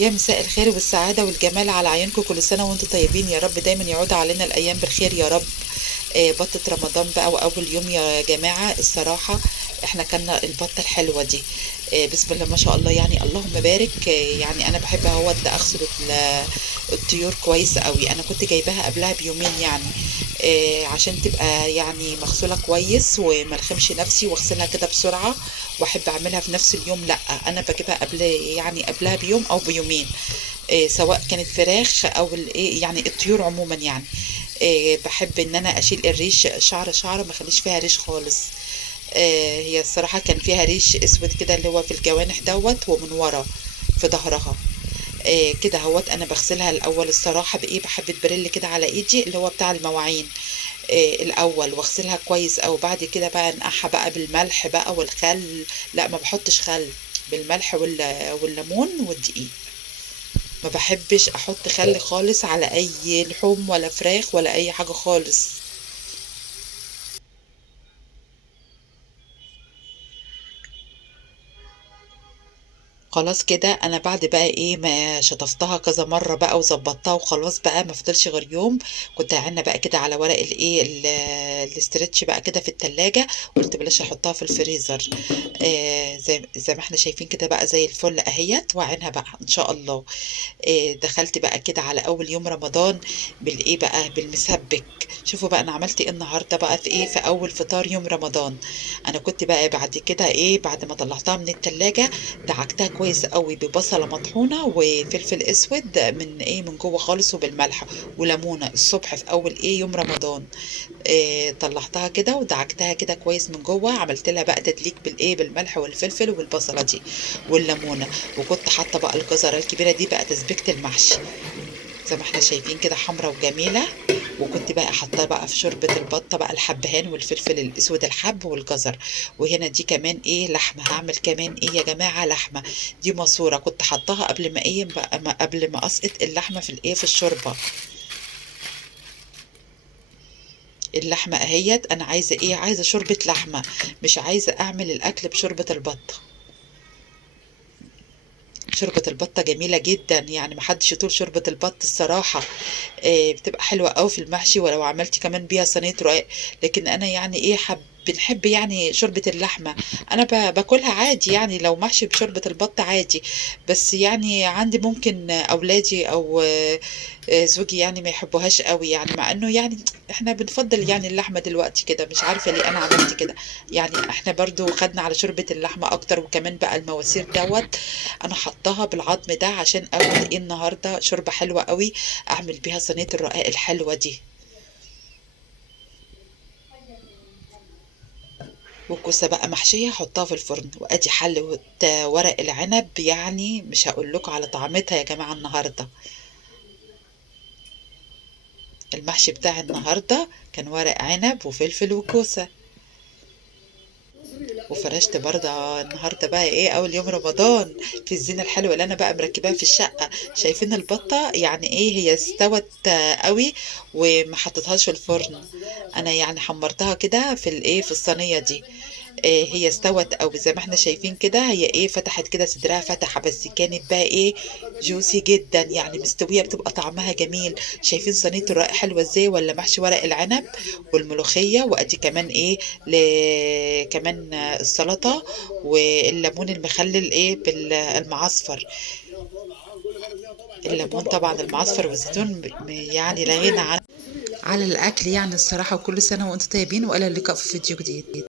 يا مساء الخير والسعادة والجمال على عيونكم، كل سنة وانتم طيبين يا رب، دايما يعود علينا الأيام بالخير يا رب. بطة رمضان بقى وأول يوم يا جماعة الصراحة احنا كنا البطة الحلوة دي. بسم الله ما شاء الله، يعني اللهم بارك. يعني أنا بحب اهوت ده أغسل الطيور كويس قوي. أنا كنت جايباها قبلها بيومين يعني، عشان تبقى يعني مغسولة كويس وملخمش نفسي واغسلها كده بسرعة، واحب اعملها في نفس اليوم. لا، انا بجيبها قبل، يعني قبلها بيوم او بيومين. سواء كانت فراخ او الايه يعني الطيور عموما يعني. بحب ان انا اشيل الريش شعر شعر، ما اخليش فيها ريش خالص. هي الصراحة كان فيها ريش اسود كده اللي هو في الجوانح دوت ومن ورا في ظهرها. كده اهوت انا بغسلها الاول الصراحه بايه، بحبه بريل كده على ايدي اللي هو بتاع المواعين. الاول واغسلها كويس، او بعد كده بقى انقعها بقى بالملح بقى والخل. لا، ما بحطش خل، بالملح والليمون والدقيق. ما بحبش احط خل خالص على اي لحوم ولا فراخ ولا اي حاجه خالص. خلاص كده انا بعد بقى ايه ما شطفتها كذا مره بقى وظبطتها وخلاص بقى ما فضلش غير يوم. كنت قاعدة بقى كده على ورق الايه الاسترتش بقى كده في التلاجة. قلت بلاش احطها في الفريزر. زي ما احنا شايفين كده بقى زي الفل اهيت، وعينها بقى ان شاء الله. دخلت بقى كده على اول يوم رمضان بالايه بقى بالمسبك. شوفوا بقى انا عملت ايه النهارده بقى في ايه في اول فطار يوم رمضان. انا كنت بقى بعد كده ايه بعد ما طلعتها من التلاجة دعكتها كويس قوي ببصله مطحونه وفلفل اسود من ايه من جوه خالص وبالملح وليمونه الصبح في اول ايه يوم رمضان. طلعتها كده ودعكتها كده كويس من جوه، عملت لها بقى تدليك بالايه بالملح والفلفل والبصله دي والليمونه. وكنت حاطه بقى الجزره الكبيره دي بقى تسبيكه المحشي، زي ما احنا شايفين كده حمرا وجميله. وكنت بقى حاطاه بقى في شوربه البطه بقى الحبهان والفلفل الاسود الحب والجزر. وهنا دي كمان ايه لحمه، هعمل كمان ايه يا جماعه لحمه. دي ماسوره كنت حطاها قبل ما ايه بقى قبل ما اسقط اللحمه في الايه في الشوربه. اللحمة اهيت انا عايزة ايه، عايزة شوربة لحمة، مش عايزة اعمل الاكل بشوربة البطة. شوربة البطة جميلة جدا، يعني محدش يطول شوربة البط الصراحة. بتبقى حلوة قوي في المحشي، ولو عملتي كمان بيها صينية رقاق. لكن انا يعني ايه بنحب يعني شوربة اللحمة. انا باكلها عادي يعني لو محشي بشوربة البط عادي. بس يعني عندي ممكن اولادي او زوجي يعني ما يحبوهاش قوي، يعني مع انه يعني احنا بنفضل يعني اللحمة دلوقتي كده، مش عارفة ليه انا عملت كده. يعني احنا برضو خدنا على شوربة اللحمة اكتر، وكمان بقى المواسير دوت انا حطاها بالعظم ده عشان اعمل ايه النهارده شوربة حلوة قوي، اعمل بيها صينية الرقاق الحلوة دي. والكوسة بقى محشية احطها في الفرن، وادي حلوة ورق العنب، يعني مش هقول لكم على طعمتها يا جماعة النهاردة. المحشي بتاع النهاردة كان ورق عنب وفلفل وكوسة. وفرشت برضه النهارده بقى ايه اول يوم رمضان في الزينه الحلوه اللي انا بقى مركباها في الشقه. شايفين البطه يعني ايه هي استوت قوي، وما حطيتهاش في الفرن. انا يعني حمرتها كده في الايه في الصينيه دي. هي استوت قوي زي ما احنا شايفين كده، هي ايه فتحت كده صدرها فتحه، بس كانت بقى ايه جوسي جدا يعني مستويه، بتبقى طعمها جميل. شايفين صينيه الرق حلوه ازاي، ولا محشي ورق العنب والملوخيه، وادي كمان ايه كمان السلطه والليمون المخلل ايه بالمعصفر. الليمون طبعا المعصفر والزيتون يعني لا غنى عن على الاكل يعني الصراحه. وكل سنه وانتم طيبين، والى اللقاء في فيديو جديد.